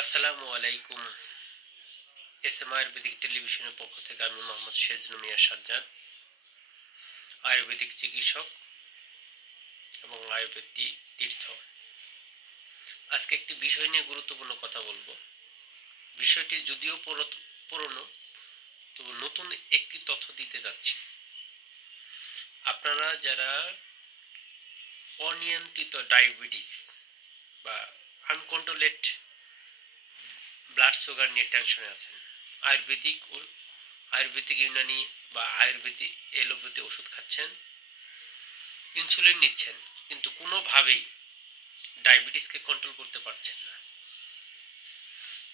আসসালামু আলাইকুম। S M Ayurvedic টেলিভিশনের পক্ষ থেকে আমি মোহাম্মদ শেজনু মিয়া সাজ্জাদ, আয়ুর্বেদিক চিকিৎসক এবং আয়ুর্বেদিক তীর্থ। আজকে একটি বিষয় নিয়ে গুরুত্বপূর্ণ কথা বলব। বিষয়টি যদিও পুরনো, তবু নতুন একটি তথ্য দিতে যাচ্ছি। আপনারা যারা অনিয়ন্ত্রিত ডায়াবেটিস বা আনকন্ট্রোলেড ব্লাড সুগার নিয়ে টেনশনে আছেন। আয়ুর্বেদিক আয়ুর্বেদিক ইউনানি বা আয়ুর্বেদিক এলোপ্যাথি ওষুধ খাচ্ছেন ইনসুলিন নিচ্ছেন, কিন্তু কোনোভাবেই ডায়াবেটিসকে কন্ট্রোল করতে পারছেন না।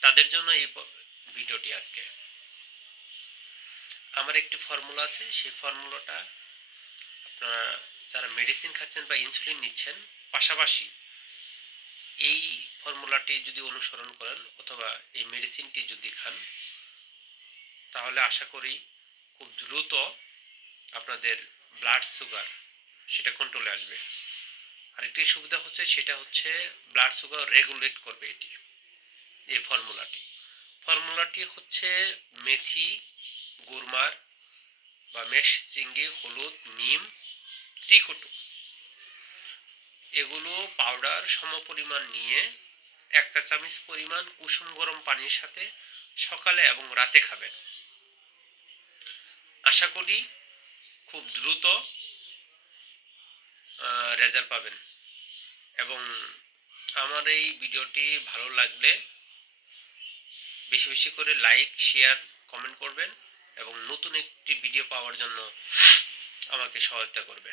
তাদের জন্য এই ভিডিওটি আজকে। আমার একটি ফর্মুলা আছে, সেই ফর্মুলাটা আপনারা যারা মেডিসিন খাচ্ছেন বা ইনসুলিন নিচ্ছেন, পাশাপাশি এই ফর্মুলাটি যদি অনুসরণ করেন অথবা এই মেডিসিনটি যদি খান, তাহলে আশা করি খুব দ্রুত আপনাদের ব্লাড সুগার সেটা কন্ট্রোলে আসবে। আরেকটি সুবিধা হচ্ছে, সেটা হচ্ছে ব্লাড সুগার রেগুলেট করবে এটি, এই ফর্মুলাটি। ফর্মুলাটি হচ্ছে মেথি গুরমার বা মেষ চিংড়ি, হলুদ, নিম, ত্রিকটু। এগুলো পাউডার সমপরিমাণ নিয়ে একটা চামচ পরিমাণ কুসুম গরম পানির সাথে সকালে এবং রাতে খাবেন। আশা করি খুব দ্রুত রেজাল্ট পাবেন। এবং আমার এই ভিডিওটি ভালো লাগলে বেশি বেশি করে লাইক শেয়ার কমেন্ট করবেন এবং নতুন একটি ভিডিও পাওয়ার জন্য আমাকে সহায়তা করবে।